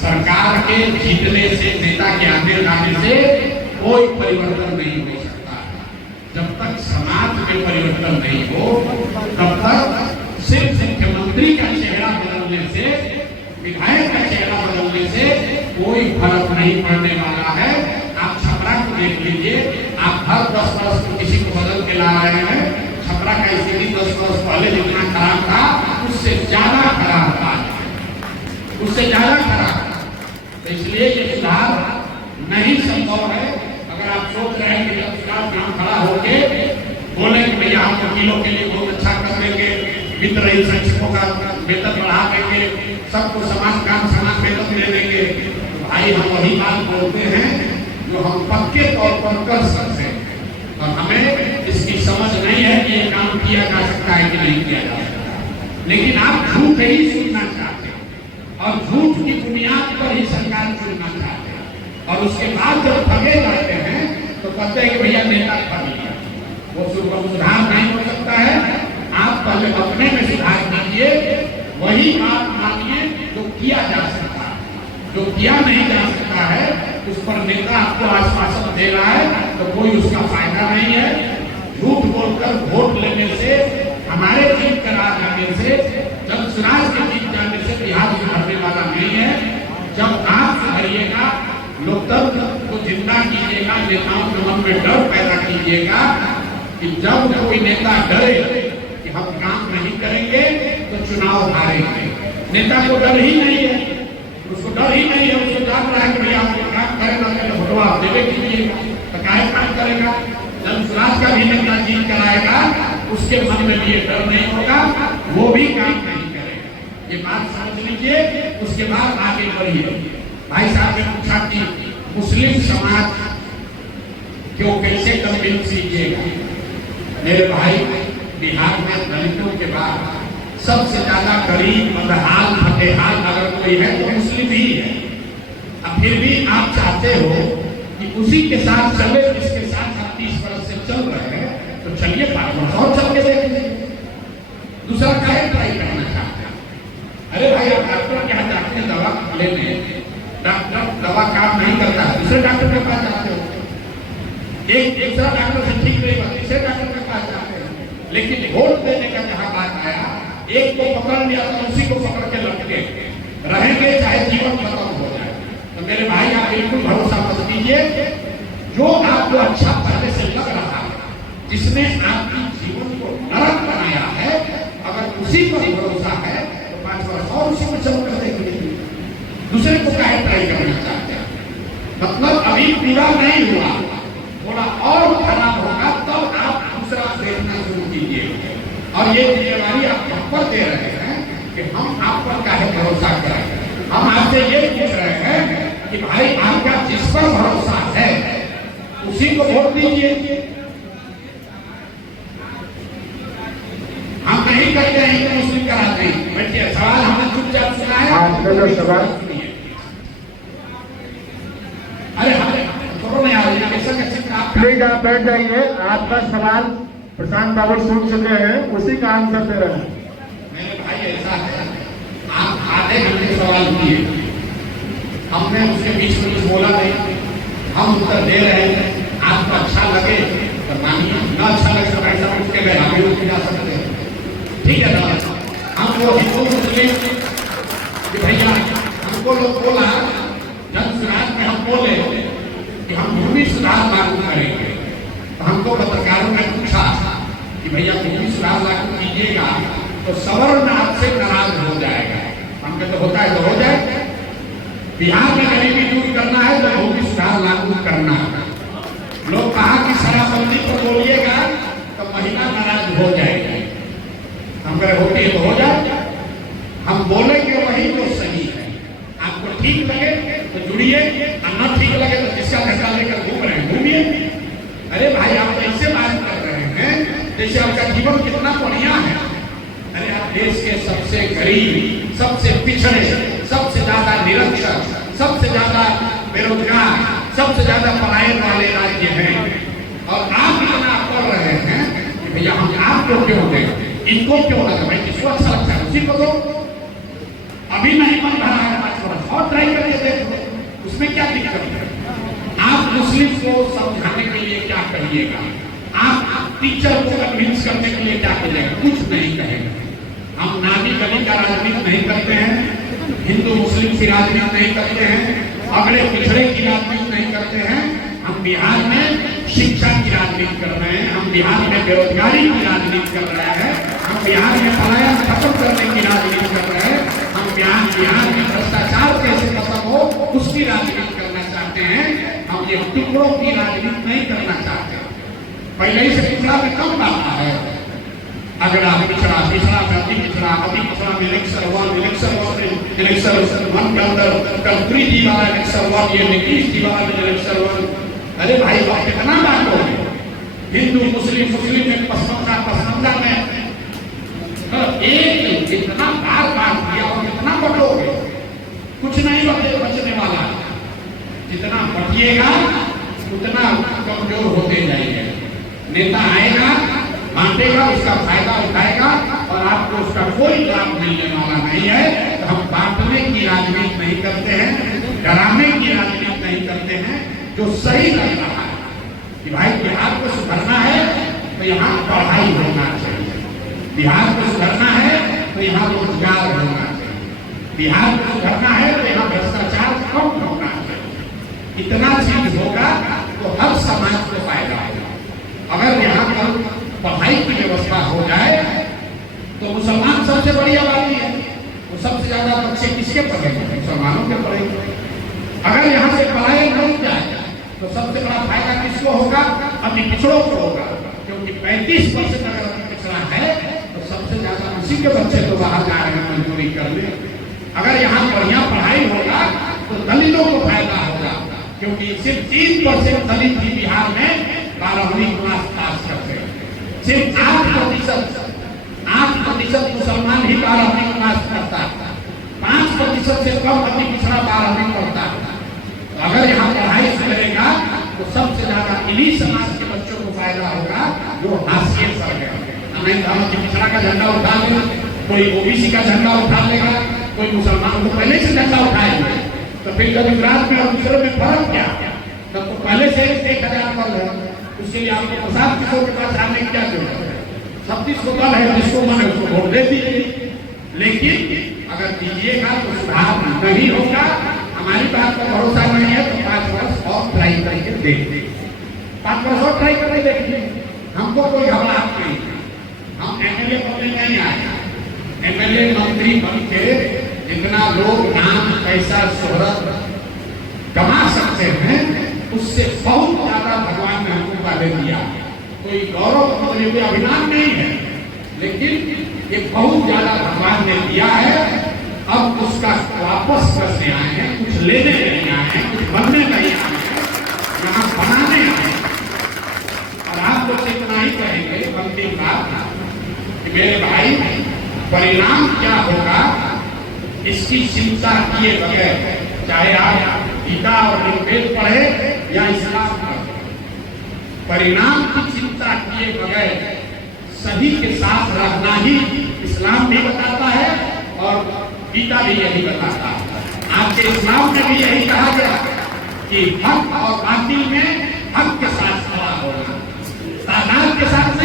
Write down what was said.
सरकार के जीतने से, नेता के आने जाने से कोई परिवर्तन नहीं हो सकता। जब तक समाज में परिवर्तन नहीं हो तब तक सिर्फ मुख्यमंत्री का चेहरा बदलने से, विधायक का चेहरा बदलने से कोई फर्क नहीं पड़ने वाला है। आप छपरा को देख लीजिए, आप हर 10 वर्ष को किसी को बदल के ला रहे हैं। छपरा का स्थिति 10 वर्ष पहले जितना खराब था उससे ज्यादा खराब था, उससे ज्यादा खराब। तो इसलिए ये सुधार नहीं संभव है। अगर आप सोच रहे हैं कि यहाँ खड़ा होके बोले कि भैया हम वकीलों के लिए बहुत अच्छा कर देंगे, वित्त रही शिक्षकों का वेतन बढ़ा देंगे, सबको समान काम समान वेतन दे देंगे, तो भाई हम वही बात बोलते हैं जो हम पक्के तौर पर कर सकते हैं। और हमें इसकी समझ नहीं है कि ये काम किया जा सकता है कि नहीं किया जा सकता। लेकिन आप झूठ ही सुनना चाहते हैं और झूठ की बुनियाद पर ही सरकार चुनना चाहते हैं। और उसके बाद जब ठगे जाते हैं तो कहते हैं कि भैया नेता ठग लिया। वो सुधार नहीं हो सकता है। आप पहले अपने में सुधार कीजिए, वही बात मानिए जो किया जा सकता है। जो किया नहीं जा सकता है उस पर नेता आपको आश्वासन दे रहा है तो कोई उसका फायदा नहीं है। झूठ बोलकर वोट लेने से, हमारे जीत करा जाने से, जब स्वराज के जीत जाने से बिहार सुधरने वाला नहीं है। जब आप सुधरिएगा, लोकतंत्र को जिंदा कीजिएगा, नेताओं के मन में डर पैदा कीजिएगा कि जब कोई नेता डरे कि हम काम नहीं करेंगे तो चुनाव हारेंगे। नेता को डर ही नहीं है, उसको डर ही नहीं है। उसको जान रहा है कि भैया आपको काम करेगा तो भोटवा देवे कीजिएगा, तो काय काम करेगा। जब स्वराज का भी नेता जीत कराएगा उसके मन में ये डर नहीं होगा, वो भी काम नहीं करेगा। ये बात समझ लीजिए, उसके बाद आगे बढ़िए। भाई साहब ने पूछा कि मुस्लिम समाज क्यों, कैसे कन्विंस कीजिएगा। मेरे भाई, बिहार में दलितों के बाद सबसे ज्यादा गरीब, बदहाल, फतेहाल अगर कोई है तो मुस्लिम ही है। अब फिर भी आप चाहते हो कि उसी के साथ चले जिसके साथ आप 30 वर्ष से चल रहे हैं, तो चलिए 5 वर्ष और चल के देखेंगे। दूसरा काहे ट्राई करना चाहते हैं? अरे भाई, आप डॉक्टर के यहाँ जाते हैं दवा लेने, डॉक्टर दवा काम नहीं करता है, दूसरे डॉक्टर के पास जाते हो। एक दूसरा डॉक्टर से ठीक नहीं हुआ, तीसरे डॉक्टर के पास जाते हैं। लेकिन वोट देने का जहां बात आया, एक को पकड़ लिया तो उसी को पकड़ के लटके रहेंगे, चाहे जीवन खत्म हो जाए। तो मेरे भाई, आप बिल्कुल भरोसा मत कीजिए। जो आपको अच्छा पहले से लग रहा है, जिसने आपकी जीवन को नरक बनाया है, अगर उसी पर भरोसा है तो 5 वर्ष और उसी में चल कर देंगे। दूसरे को काहे ट्राई करना चाहते हैं? मतलब अभी पूरा नहीं हुआ, थोड़ा और खराब होगा तब आप दूसरा देखना शुरू कीजिए। और ये जिम्मेदारी आप हम पर दे रहे हैं कि हम आप पर काहे भरोसा करें। हम आपसे ये पूछ रहे हैं कि भाई, आपका जिस पर भरोसा है उसी को वोट दीजिए। हम नहीं करते हैं कि मुस्लिम कराते हैं। बैठिए, सवाल हमने चुपचाप सुना है। आपका जो सवाल, अरे थोड़ा नहीं आ रही है, प्लीज आप बैठ जाइए। आपका सवाल प्रशांत बाबू सुन चुके हैं, उसी का आंसर दे रहे हैं। मेरे भाई, ऐसा है, आप आधे घंटे सवाल किए, हमने उसके बीच में कुछ बोला नहीं, हम उत्तर दे रहे हैं। आपको अच्छा लगे तो मानिए, न अच्छा लगे तो ऐसा उठ के गए, हम भी जा सकते हैं। ठीक है ना? हम वो हिंदू मुस्लिम कि भैया, हमको लोग बोला, जन सुराज में हम बोले कि हम भूमि सुधार लागू करेंगे, तो हमको पत्रकारों ने पूछा कि भैया भूमि सुधार लागू कीजिएगा तो सवर्ण आपसे नाराज हो जाएगा। हम कहते होता है तो हो जाए। बिहार में गरीबी दूर करना है तो भूमि सुधार लागू करना है। लोग कहा कि शराबबंदी पर बोलिएगा तो महिला नाराज हो जाएगी। हम कह होती है तो हो जाए। हम बोलेंगे वही तो सही है। आपको ठीक लगे तो जुड़िए, न ठीक लगे तो जिसका धक्का लेकर घूम रहे हैं घूमिए। अरे भाई, आप ऐसे बात कर रहे हैं जैसे आपका जीवन कितना बढ़िया है। अरे आप देश के सबसे गरीब, सबसे पिछड़े, सबसे ज्यादा निरक्षर, सबसे ज्यादा बेरोजगार, सबसे ज्यादा पलायन वाले राज्य हैं, और आप इतना कर रहे हैं कि भैया हम आपको क्यों दें, इनको क्यों लगा? भाई, किसको अच्छा लगता है उसी को दो। अभी नहीं बन रहा है 5 वर्ष और ट्राई करिए। करिएगा, आप टीचर को कन्विंस करने के लिए क्या करिएगा, कुछ नहीं कहेगा। हम नामी गली का राजनीति नहीं करते हैं, हिंदू मुस्लिम की राजनीति नहीं करते हैं, अगले पिछड़े की राजनीति नहीं करते हैं। हम बिहार में शिक्षा की राजनीति कर रहे हैं, हम बिहार में बेरोजगारी की राजनीति कर रहे हैं, हम बिहार में पलायन खत्म करने की राजनीति कर रहे हैं, हम बिहार में भ्रष्टाचार कैसे खत्म हो उसकी राजनीति करना चाहते हैं। हम ये टुकड़ों की राजनीति नहीं करना चाहते। पहले ही से पिछड़ा में कम आता है, अगला पिछड़ा, पिछड़ा अति पिछड़ा, अति पिछड़ा में इलेक्शन वन के अंदर कल 3G वाला इलेक्शन वन, ये 21G वाला इलेक्शन वन। अरे भाई बात कितना बांटो, हिंदू मुस्लिम, मुस्लिम में पसंदा में एक इतना बार बांट दिया और कितना बटोगे, कुछ नहीं बचने वाला। जितना बटिएगा उतना कमजोर होते जाएंगे। नेता आएगा, बांटेगा, उसका फायदा उठाएगा और आपको उसका कोई लाभ मिलने वाला नहीं है। तो हम बांटने की राजनीति नहीं करते हैं, डराने की राजनीति नहीं करते हैं। जो सही लग रहा है कि भाई बिहार को सुधरना है तो यहाँ पढ़ाई होना चाहिए, बिहार को सुधरना है तो यहाँ रोजगार होना चाहिए, बिहार को सुधरना है तो यहाँ भ्रष्टाचार कम होना चाहिए। इतना चीज होगा तो हर समाज को फायदा होगा। अगर यहाँ पर पढ़ाई की व्यवस्था हो जाए तो मुसलमान सबसे बड़ी आबादी है, वो सबसे ज्यादा बच्चे किसके पढ़ेंगे, मुसलमानों के पढ़ेंगे। अगर यहाँ से पढ़ाई नहीं जाए तो सबसे बड़ा फायदा किसको होगा, अति पिछड़ों को होगा, क्योंकि 35% अगर अति पिछड़ा है तो सबसे ज्यादा उसी के बच्चे तो बाहर जा रहे हैं मजदूरी करने। अगर यहाँ बढ़िया पढ़ाई होगा तो दलितों को फायदा होगा, क्योंकि सिर्फ 3% दलित ही बिहार में 12वीं क्लास पास करते हैं, सिर्फ 8% मुसलमान ही 12वीं क्लास करता है, 5% से कम अति पिछड़ा 12वीं पढ़ता है। अगर यहाँ पढ़ाई करेगा तो सबसे ज्यादा इन्हीं समाज के बच्चों को फायदा होगा जो हाशिए पर गए। नहीं तो हम पिछड़ा का झंडा उठा लेगा, कोई ओबीसी का झंडा उठा लेगा, कोई मुसलमान को पहले से झंडा उठाएंगे, तो फिर कभी गुजरात में और दूसरे में फर्क क्या? तब तो पहले से 1000 पद है, उसके लिए आपको प्रसाद किशोर के पास आने की क्या जरूरत है? 36 को दल है, जिसको मन उसको वोट दे दीजिए। लेकिन अगर दीजिएगा तो सुधार नहीं होगा। हमारी बात पर भरोसा नहीं है तो 5 वर्ष और ट्राई करके देखिए, 5 वर्ष और ट्राई करके देखिए। हमको कोई घबराहट नहीं, हम एमएलए बनने नहीं आए। एमएलए मंत्री बन के जितना लोग नाम पैसा शोहरत कमा सकते हैं उससे बहुत ज्यादा भगवान ने हमको पहले दिया। कोई गौरव मतलब कोई अभिमान नहीं है, लेकिन ये बहुत ज्यादा भगवान ने दिया है। अब उसका वापस करने आए हैं, कुछ लेने नहीं आए हैं, कुछ बनने नहीं आए हैं, यहाँ बनाने आए हैं। और आप लोग इतना ही कहेंगे अंतिम बात कि मेरे भाई परिणाम क्या होगा इसकी चिंता किए बगैर, चाहे आप गीता और ऋग्वेद पढ़े या इस्लाम पढ़े, परिणाम की चिंता किए बगैर सही के साथ रहना ही इस्लाम भी बताता है और गीता भी यही बताता है। आपके इस्लाम में भी यही कहा गया कि हक और बातिल में हक के साथ खड़ा होना, तादाद के साथ